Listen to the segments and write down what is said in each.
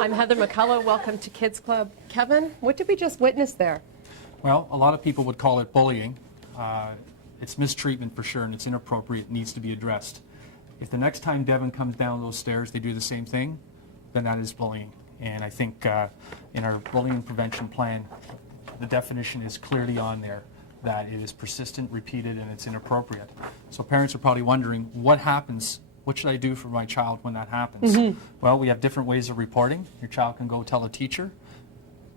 I'm Heather McCullough. Welcome to Kids Club. Kevin, what did we just witness there? Well, a lot of people would call it bullying. It's mistreatment for sure, and it's inappropriate. It needs to be addressed. If the next time Devin comes down those stairs, they do the same thing, then that is bullying. And I think in our bullying prevention plan, the definition is clearly on there that it is persistent, repeated, and it's inappropriate. So parents are probably wondering, what happens? What should I do for my child when that happens? Well, we have different ways of reporting. Your child can go tell a teacher,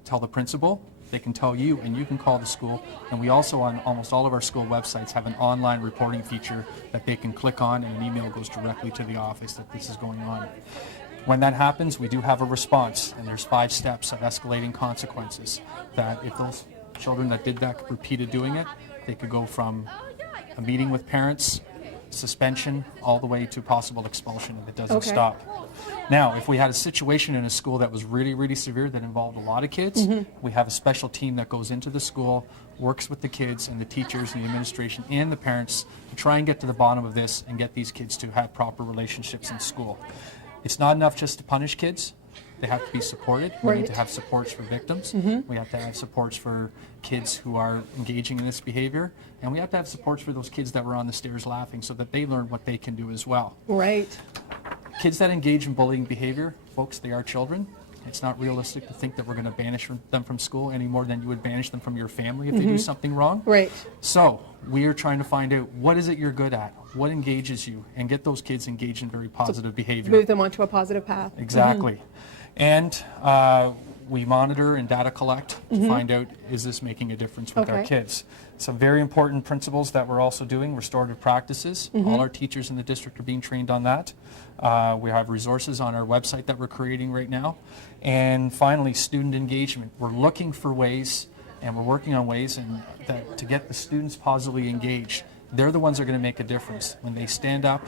tell the principal, they can tell you, and you can call the school. And we also, on almost all of our school websites, have an online reporting feature that they can click on, and an email goes directly to the office that this is going on. When that happens, we do have a response, and there's 5 steps of escalating consequences. That if those children that did that repeated doing it, they could go from a meeting with parents, suspension, all the way to possible expulsion if it doesn't stop. Now, if we had a situation in a school that was really, really severe that involved a lot of kids, we have a special team that goes into the school, works with the kids and the teachers and the administration and the parents to try and get to the bottom of this and get these kids to have proper relationships in school. It's not enough just to punish kids. They have to be supported. We need to have supports for victims. We have to have supports for kids who are engaging in this behavior. And we have to have supports for those kids that were on the stairs laughing so that they learn what they can do as well. Right. Kids that engage in bullying behavior, folks, they are children. It's not realistic to think that we're going to banish them from school any more than you would banish them from your family if they do something wrong. Right. So we are trying to find out what is it you're good at, what engages you, and get those kids engaged in very positive behavior. Move them onto a positive path. Exactly. And we monitor and data collect to find out, is this making a difference with our kids? Some very important principles that we're also doing, restorative practices. All our teachers in the district are being trained on that. We have resources on our website that we're creating right now. And finally, student engagement. We're looking for ways, and we're working on ways to get the students positively engaged. They're the ones that are going to make a difference. When they stand up,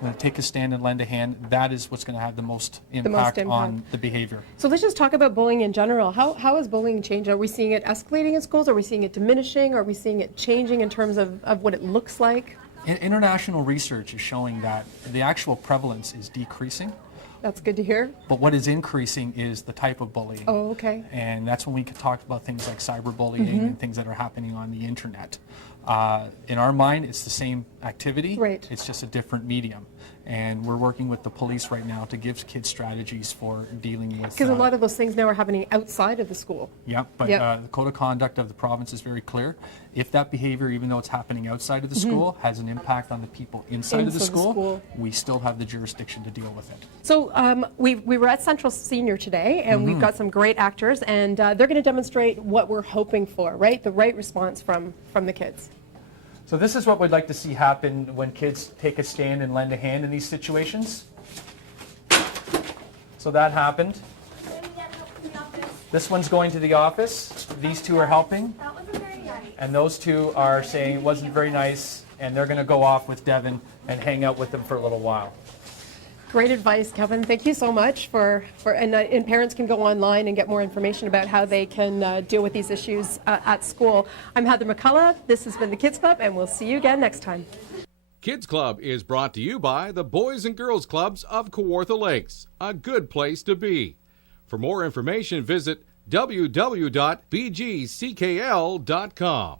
when they take a stand and lend a hand, that is what's going to have the most impact on the behavior. So let's just talk about bullying in general. How has bullying changed? Are we seeing it escalating in schools? Are we seeing it diminishing? Are we seeing it changing in terms of what it looks like? International research is showing that the actual prevalence is decreasing. That's good to hear. But what is increasing is the type of bullying. Oh, okay. And that's when we can talk about things like cyberbullying and things that are happening on the internet. In our mind, it's the same activity. Right. It's just a different medium. And we're working with the police right now to give kids strategies for dealing with... Because a lot of those things now are happening outside of the school. Yeah, but the code of conduct of the province is very clear. If that behavior, even though it's happening outside of the school, has an impact on the people inside of the school, we still have the jurisdiction to deal with it. So we were at Central Senior today, and we've got some great actors, and they're going to demonstrate what we're hoping for, right? The right response from the kids. So this is what we'd like to see happen when kids take a stand and lend a hand in these situations. So that happened. This one's going to the office. These two are helping. And those two are saying it wasn't very nice, and they're going to go off with Devin and hang out with them for a little while. Great advice, Kevin. Thank you so much and parents can go online and get more information about how they can deal with these issues at school. I'm Heather McCullough. This has been the Kids Club, and we'll see you again next time. Kids Club is brought to you by the Boys and Girls Clubs of Kawartha Lakes, a good place to be. For more information, visit www.bgckl.com.